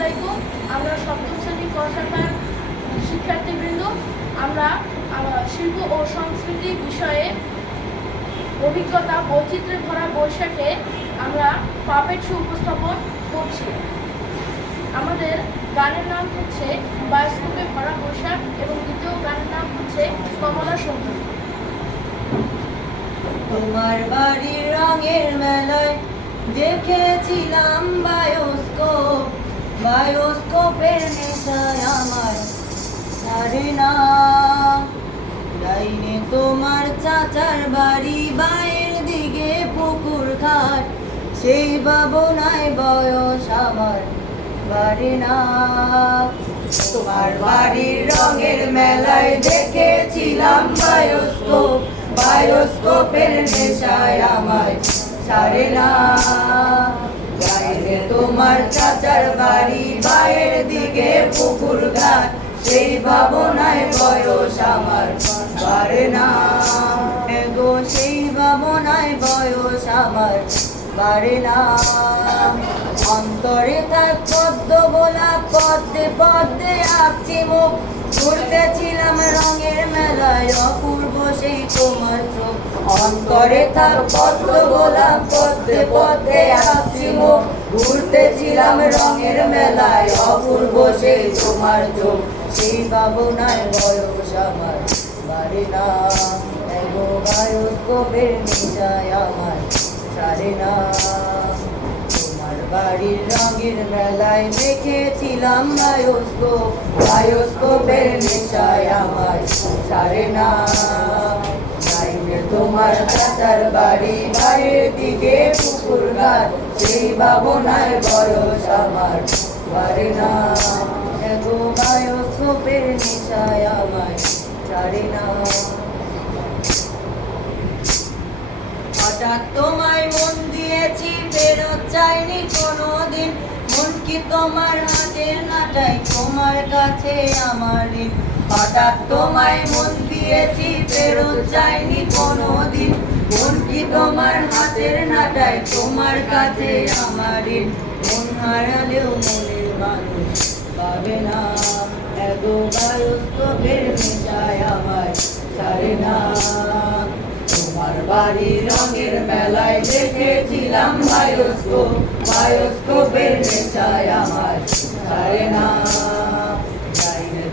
আলাইকুম। আমরা সপ্তম শ্রেণী কশাখার শিক্ষার্থীবৃন্দ, আমরা শিল্প ও সংস্কৃতি বিষয়ে অভিজ্ঞতা বৈচিত্র্যে ভরা বৈশাখে আমরা পাপেট শো উপস্থাপন করছি। আমাদের গানের নাম হচ্ছে বায়োস্কোপে ভরা বৈশাখ এবং দ্বিতীয় গানের নাম হচ্ছে কমলা সুন্দর। তোমার বাড়ির রঙের মেলায় দেখেছিলাম বায়োস্কোপের নেশায় আমার ছাড়ে না। লাইনে তোমার চাচার বাড়ি, বাইরের দিকে পুকুর ঘাট, সেই ভাবনায় বয়স আমার বাড়ে না। তোমার বাড়ির রঙের মেলায় দেখেছিলাম বায়োস্কোপের নেশায় আমায় ছাড়ে না। বাইরে তোমার চাচার বাড়ি, বাইরের দিকে পুকুর ঘাট, সেই ভাবনায় বয়স আমার বাড়ে না গো, সেই ভাবনায় বয়স আমার বাড়ে না। অন্তরে তার পদ্ম গোলাপ, পদ্মে পদ্মে আঁকছি মুখ, ঘুরতেছিলাম রঙের মেলায় অপূর্ব সেই তোমার চোখ। অন্তরে তার পদ্ম গোলাপ, পদ্মে পদ্মে আঁকছি মুখ, ঘুরতেছিলাম রঙের মেলায় অপূর্ব সেই তোমার চোখ। সেই ভাবনায় বয়স আমার বাড়ে না গো, বায়োস্কোপের নেশায় আমার ছাড়ে না। তোমার বাড়ির রঙের মেলায় দেখেছিলাম বায়োস্কোপের নেশায় আমার ছাড়ে না। তোমার চাচার বাড়ি, বাইরের দিকে পুকুর ঘাট, সেই ভাবনায় বয়স আমার বাড়ে না গো, বায়োস্কোপের নেশায় আমার ছাড়ে না। হঠাৎ তোমায় মন দিয়েছি, ফেরত চাইনি কোনোদিন, মন কি তোমার হাতের নাটাই, তোমার কাছে আমার ঋণ। হঠাৎ তোমায় মন দিয়েছি, ফেরত চাইনি কোনোদিন, মন কি তোমার হাতের নাটাই, তোমার কাছে আমার ঋণ। মন হারালেও মনের মানুষ পাবে না গো, বায়োস্কোপের নেশায় আমার ছাড়ে না। তোমার বাড়ির রঙের মেলায় দেখেছিলাম বায়োস্কোপের নেশায় আমার ছাড়ে না।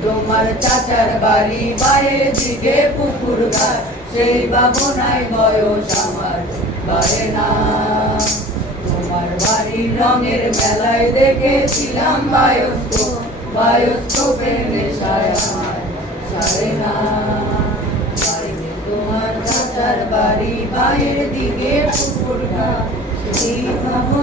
তোমার চাচার বাড়ি, বাইরের দিকে পুকুর ঘাট, সেই ভাবনায় বয়স আমার বাড়ে না। তোমার বাড়ির রঙের মেলায় দেখেছিলাম বায়োস্কোপের নেশায় আমার ছাড়ে না। তোমার চাচার বাড়ি, বাইরের দিকে পুকুর ঘাট, সেই ভাবনায়